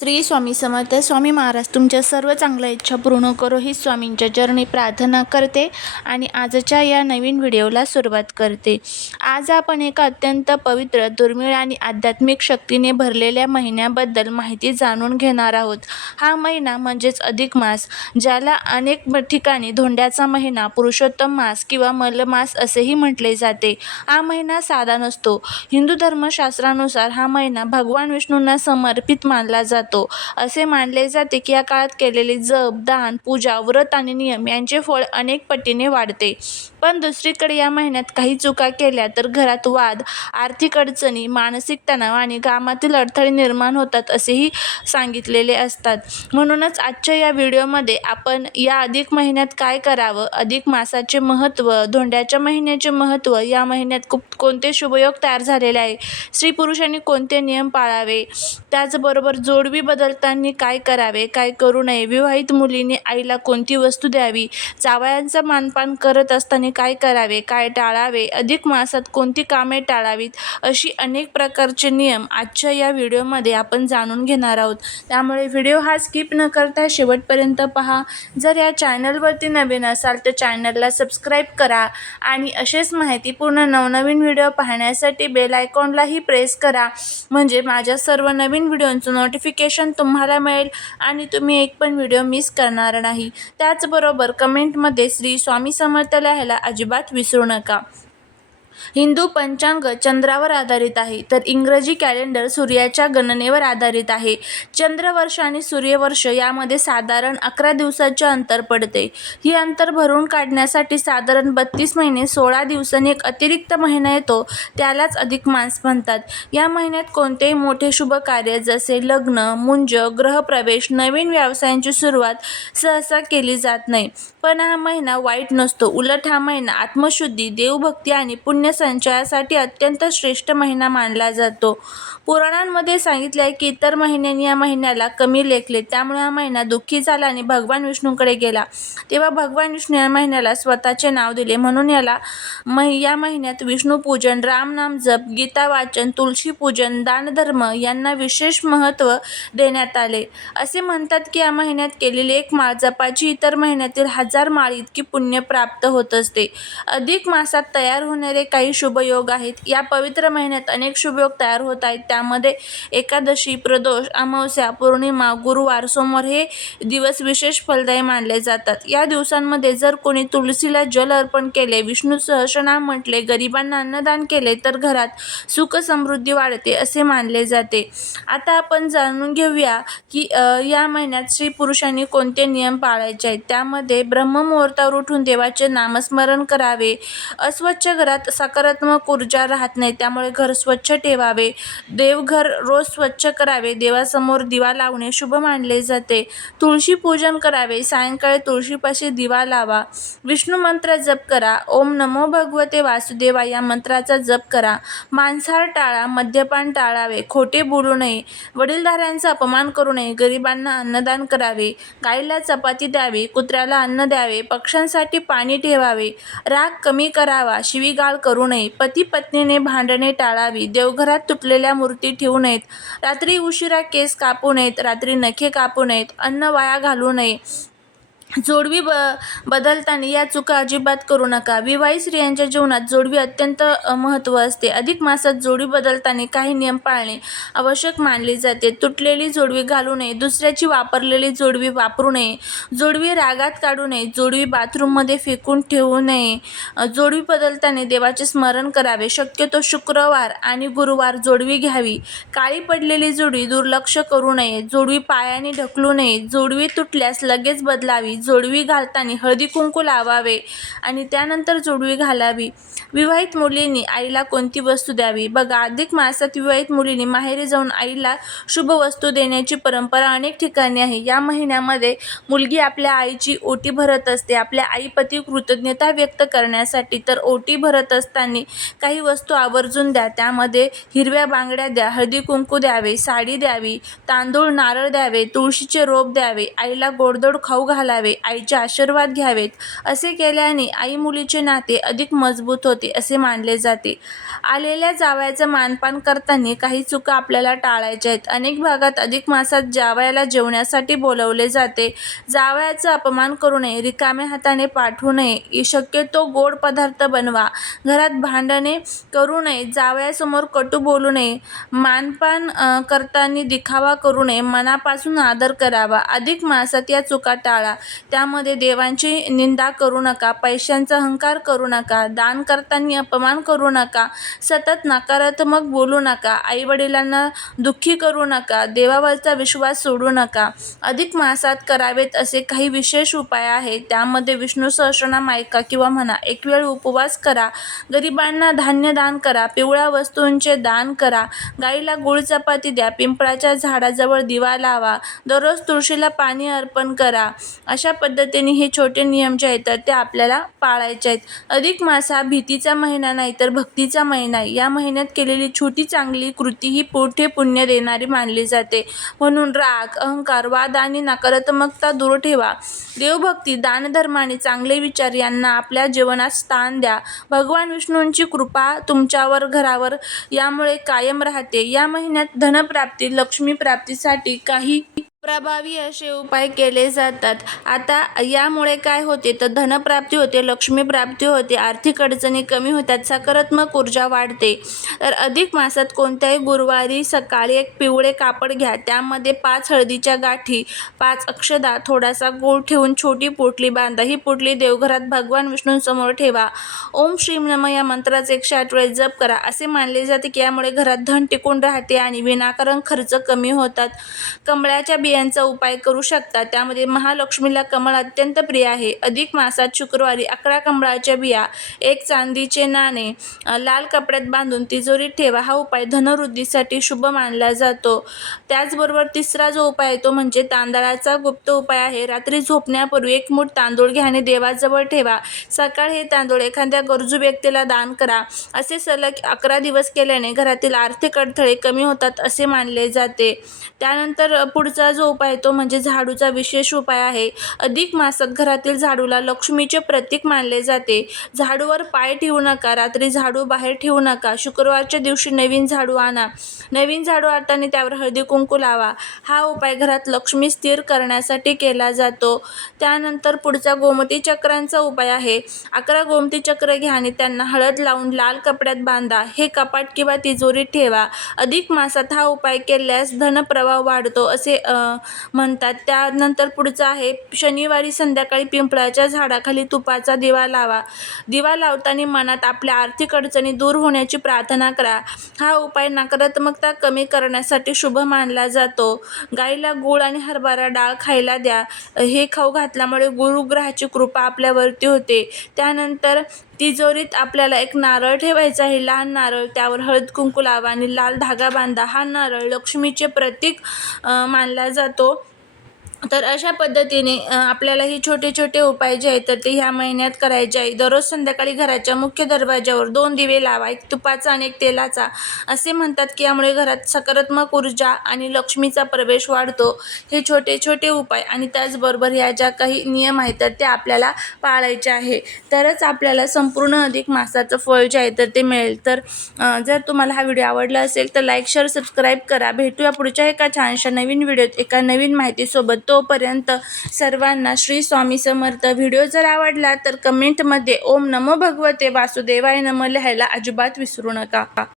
श्री स्वामी समर्थ. स्वामी महाराज तुमच्या सर्व चांगल्या इच्छा पूर्ण करो ही स्वामींच्या चरणी प्रार्थना करते आणि आजच्या या नवीन व्हिडिओला सुरुवात करते. आज आपण एका अत्यंत पवित्र, दुर्मिळ आणि आध्यात्मिक शक्तीने भरलेल्या महिन्याबद्दल माहिती जाणून घेणार आहोत. हा महिना म्हणजेच अधिक मास, ज्याला अनेक ठिकाणी धोंड्याचा महिना, पुरुषोत्तम मास किंवा मलमास असेही म्हटले जाते. हा महिना साधा नसतो. हिंदू धर्मशास्त्रानुसार हा महिना भगवान विष्णूंना समर्पित मानला जातो. असे मानले जाते की या काळात केलेले जप, दान, पूजा, व्रत आणि नियम यांचे फळ अनेक पटीने वाढते. पण दुसरीकडे या महिन्यात काही चुका केल्या तर घरात वाद, आर्थिक अडचणी, मानसिक तणाव आणि कामातील अडथळे निर्माण होतात असेही सांगितलेले असतात. म्हणूनच आजच्या या व्हिडिओमध्ये आपण या अधिक महिन्यात काय करावं, अधिक मासाचे महत्त्व, धोंड्याच्या महिन्याचे महत्त्व, या महिन्यात कोणते शुभयोग तयार झालेले आहे, स्त्री पुरुषांनी कोणते नियम पाळावे, त्याचबरोबर जोडवी बदलताना काय करावे, काय करू नये, विवाहित मुलीने आईला कोणती वस्तू द्यावी, जावयांचा मानपान करत असताना काय करावे, काय टाळावे, अधिक मासात कोणती कामे टाळावीत, अशी अनेक प्रकारचे नियम आजच्या या व्हिडिओमध्ये आपण जाणून घेणार आहोत. त्यामुळे व्हिडिओ हा स्किप न करता शेवटपर्यंत पहा. जर या चॅनलवरती नवीन असाल तर चॅनलला सबस्क्राईब करा आणि असेच माहितीपूर्ण नवनवीन व्हिडिओ पाहण्यासाठी बेल आयकॉनलाही प्रेस करा, म्हणजे माझ्या सर्व नवीन व्हिडिओंचं नोटिफिकेशन तुम्हाला मिळेल आणि तुम्ही एक पण व्हिडिओ मिस करणार नाही. त्याचबरोबर कमेंटमध्ये श्री स्वामी समर्थ लिहायला अजिबात विसरू नका. हिंदू पंचांग चंद्रावर आधारित आहे, तर इंग्रजी कॅलेंडर सूर्याच्या गणनेवर आधारित आहे. चंद्रवर्ष आणि सूर्यवर्ष यामध्ये साधारण 11 दिवसाचे अंतर पडते. ही अंतर भरून काढण्यासाठी साधारण 32 महिने 16 दिवसांनी एक अतिरिक्त महिना येतो, त्यालाच अधिक मास म्हणतात. या महिन्यात कोणतेही मोठे शुभ कार्य जसे लग्न, मुंज, गृहप्रवेश, नवीन व्यवसायांची सुरुवात सहसा केली जात नाही. पण हा महिना वाईट नसतो. उलट हा महिना आत्मशुद्धी, देवभक्ती आणि पुण्य संचयासाठी अत्यंत श्रेष्ठ महिना मानला जातो. पुराणांमध्ये सांगितले आहे की इतर महिन्यांनी या महिन्याला कमी लेखले, त्यामुळे हा महिना दुःखी झाला आणि भगवान विष्णूंकडे गेला. तेव्हा भगवान विष्णू या महिन्याला स्वतःचे नाव दिले, म्हणून या महिन्यात विष्णूपूजन, रामनाम जप, गीता वाचन, तुळशी पूजन, दानधर्म यांना विशेष महत्त्व देण्यात आले. असे म्हणतात की या महिन्यात केलेली एक माळ जपाची इतर महिन्यातील 1000 माळ इतकी पुण्य प्राप्त होत असते. अधिक मासात तयार होणारे काही शुभयोग आहेत. या पवित्र महिन्यात अनेक शुभयोग तयार होत आहेत. त्यामध्ये एकादशी, प्रदोष, अमावस्या, पौर्णिमा, गुरुवार, सोमवार हे दिवस विशेष फलदायी मानले जातात. या दिवसांमध्ये जर कोणी तुळशीला जल अर्पण केले, विष्णू सहस्रनाम म्हटले, गरिबांना अन्नदान केले तर घरात सुख समृद्धी वाढते असे मानले जाते. आता आपण जाणून घेऊया की या महिन्यात स्त्री पुरुषांनी कोणते नियम पाळायचे आहेत. त्यामध्ये ब्रह्ममुहूर्तावर उठून देवाचे नामस्मरण करावे. अस्वच्छ घरात सकारात्मक ऊर्जा राहत नाही, त्यामुळे घर स्वच्छ ठेवावे. देवघर रोज स्वच्छ करावे. देवासमोर दिवा लावणे शुभ मानले जाते. तुळशी पूजन करावे. सायंकाळी तुळशीपाशी दिवा लावा. विष्णू मंत्र जप करा. ओम नमो भगवते वासुदेवा या मंत्राचा जप करा. मांसाहार टाळा. मद्यपान टाळावे. खोटे बोलू नये. वडीलधाऱ्यांचा अपमान करू नये. गरिबांना अन्नदान करावे. गाईला चपाती द्यावी. कुत्र्याला अन्न द्यावे. पक्ष्यांसाठी पाणी ठेवावे. राग कमी करावा. शिवीगाळ करू नये. पती पत्नीने भांडणे टाळावी. देवघरात तुटलेल्या मूर्ती ठेवू नयेत. रात्री उशिरा केस कापू नयेत. रात्री नखे कापू नयेत. अन्न वाया घालू नये. जोडवी बदलताना या चुका अजिबात करू नका. विवाहित स्त्रियांच्या जीवनात जोडवी अत्यंत महत्त्व असते. अधिक मासात जोडवी बदलताना काही नियम पाळणे आवश्यक मानले जाते. तुटलेली जोडवी घालू नये. दुसऱ्याची वापरलेली जोडवी वापरू नये. जोडवी रागात काढू नये. जोडवी बाथरूममध्ये फेकून ठेवू नये. जोडवी बदलताना देवाचे स्मरण करावे. शक्यतो शुक्रवार आणि गुरुवार जोडवी घ्यावी. काळी पडलेली जोडवी दुर्लक्ष करू नये. जोडवी पायाने ढकलू नये. जोडवी तुटल्यास लगेच बदलावी. जोडवी घालताना हळदी कुंकू लावावे आणि त्यानंतर जोडवी घालावी. विवाहित मुलींनी आईला कोणती वस्तू द्यावी. बघा, अधिक मासात विवाहित मुलींनी माहेरी जाऊन आईला शुभ वस्तू देण्याची परंपरा अनेक ठिकाणी आहे. या महिन्यामध्ये मुलगी आपल्या आईची ओटी भरत असते, आपल्या आईप्रती कृतज्ञता व्यक्त करण्यासाठी. तर ओटी भरत असताना काही वस्तू आवर्जून द्या. त्यामध्ये हिरव्या बांगड्या द्या, हळदी कुंकू द्यावे, साडी द्यावी, तांदूळ, नारळ द्यावे, तुळशीचे रोप द्यावे, आईला गोडधोड खाऊ घालावे. करावे, आईचे आशीर्वाद घ्यावेत. असे केल्याने आई मुलीचे नाते अधिक मजबूत होते असे मानले जाते. आलेल्या जावयाचं मानपान करताना काही चुका आपल्याला टाळायच्या आहेत. अनेक भागात अधिक मासात जावयाला जेवण्यासाठी बोलवले जाते. जावयाचा अपमान करू नये, रिकाम्या हाताने पाठवू नये, शक्यतो गोड पदार्थ बनवा, घरात भांडणे करू नये, जावयासमोर कटू बोलू नये, मानपान करताना दिखावा करू नये, मनापासून आदर करावा. अधिक मासात या चुका टाळा. त्यामध्ये देवांची निंदा करू नका, पैशांचा अहंकार करू नका, दान करताना अपमान करू नका, सतत नकारात्मक बोलू नका, आईवडिलांना दुःखी करू नका, देवावरचा विश्वास सोडू नका. अधिक मासात करावेत असे काही विशेष उपाय आहेत. त्यामध्ये विष्णू सहस्रनाम ऐका किंवा म्हणा, एक वेळ उपवास करा, गरिबांना धान्य दान करा, पिवळ्या वस्तूंचे दान करा, गाईला गुळ चपाती द्या, पिंपळाच्या झाडाजवळ दिवा लावा, दररोज तुळशीला पाणी अर्पण करा. अशा पद्धतीने हे छोटे नियम जे आहेत तर ते आपल्याला पाळायचे आहेत. अधिक मास हा भीतीचा महिना नाही तर भक्तीचा महिना आहे. या महिन्यात केलेली छोटी चांगली कृती ही मोठे पुण्य देणारी मानली जाते. म्हणून राग, अहंकार, वाद आणि नकारात्मकता दूर ठेवा. देवभक्ती, दानधर्म आणि चांगले विचार यांना आपल्या जीवनात स्थान द्या. भगवान विष्णूंची कृपा तुमच्यावर, घरावर यामुळे कायम राहते. या महिन्यात धनप्राप्ती, लक्ष्मी प्राप्तीसाठी काही प्रभावी असे उपाय केले जातात. आता यामुळे काय होते तर धनप्राप्ती होते, लक्ष्मी प्राप्ती होते, आर्थिक अडचणी कमी होतात, सकारात्मक ऊर्जा वाढते. तर अधिक मासात कोणत्याही गुरुवारी सकाळी एक पिवळे कापड घ्या, त्यामध्ये 5 हळदीच्या गाठी, 5 अक्षदा, थोडासा गूळ ठेवून छोटी पोटली बांधा. ही पोटली देवघरात भगवान विष्णूंसमोर ठेवा. ओम श्रीम नम या मंत्राचे 108 वेळेस जप करा. असे मानले जाते की यामुळे घरात धन टिकून राहते आणि विनाकारण खर्च कमी होतात. कमळाच्या बियांचा उपाय करू शकता. त्यामध्ये महालक्ष्मीला कमळ अत्यंत प्रिय आहे. अधिक मासात शुक्रवारी 11 कमळाच्या बिया, 1 चांदीचे नाणे लाल कपड्यात बांधून तिजोरीत ठेवा. हा उपाय धनवृद्धीसाठी शुभ मानला जातो. त्याचबरोबर तिसरा जो उपाय आहे तो म्हणजे तांदळाचा गुप्त उपाय आहे. रात्री झोपण्यापूर्वी 1 मूठ तांदूळ घ्या आणि देवाजवळ ठेवा. सकाळी हे तांदूळ एखाद्या गरजू व्यक्तीला दान करा. असे सलग 11 दिवस केल्याने घरातील आर्थिक अडथळे कमी होतात असे मानले जाते. त्यानंतर पुढचा जो उपाय तो म्हणजे झाडूचा विशेष उपाय आहे. अधिक मासात घरातील झाडूला लक्ष्मीचे प्रतीक मानले जाते. झाडूवर पाय ठेवू नका, रात्री झाडू बाहेर ठेवू नका. शुक्रवारच्या दिवशी नवीन झाडू आणा. नवीन झाडू आणताना त्यावर हळदी कुंकू लावा. हा उपाय घरात लक्ष्मी स्थिर करण्यासाठी केला जातो. त्यानंतर पुढचा गोमती चक्रांचा उपाय आहे. 11 गोमती चक्र घ्या आणि त्यांना हळद लावून लाल कपड्यात बांधा. हे कपाट किंवा तिजोरीत ठेवा. अधिक मासात हा उपाय केल्यास धनप्रवाह वाढतो असे म्हणतात. त्यानंतर पुढचा आहे शनिवारी संध्याकाळी पिंपळाच्या झाडाखाली तुपाचा दिवा लावा. दिवा लावताना मनात आपल्या आर्थिक अडचणी दूर होण्याची प्रार्थना करा. हा उपाय नकारात्मकता कमी करण्यासाठी शुभ मानला जातो. गाईला गूळ आणि हरभरा डाळ खायला द्या. हे खाऊ घातल्यामुळे गुरुग्रहाची कृपा आपल्यावरती होते. त्यानंतर तिजोरीत आपल्याला एक नारळ ठेवायचा आहे, लहान नारळ. त्यावर हळद कुंकू लावा आणि लाल धागा बांधा. हा नारळ लक्ष्मीचे प्रतीक मानला जातो. तर अशा पद्धतीने आपल्याला ही छोटे छोटे उपाय जे आहेत तर ते ह्या महिन्यात करायचे आहे. दररोज संध्याकाळी घराच्या मुख्य दरवाजावर 2 दिवे लावा, एक तुपाचा आणि एक तेलाचा. असे म्हणतात की यामुळे घरात सकारात्मक ऊर्जा आणि लक्ष्मीचा प्रवेश वाढतो. हे छोटे छोटे उपाय आणि त्याचबरोबर ह्या ज्या काही नियम आहेत तर ते आपल्याला पाळायचे आहे. तरच आपल्याला संपूर्ण अधिक मासाचं फळ जे आहे तर ते मिळेल. तर जर तुम्हाला हा व्हिडिओ आवडला असेल तर लाईक, शेअर, सबस्क्राईब करा. भेटूया पुढच्या एका छानशा नवीन व्हिडिओत एका नवीन माहितीसोबत. तोपर्यंत सर्वांना श्री स्वामी समर्थ. व्हिडिओ जर आवडला तर कमेंटमध्ये ओम नमो भगवते वासुदेवाय नमः लिहायला अजिबात विसरू नका.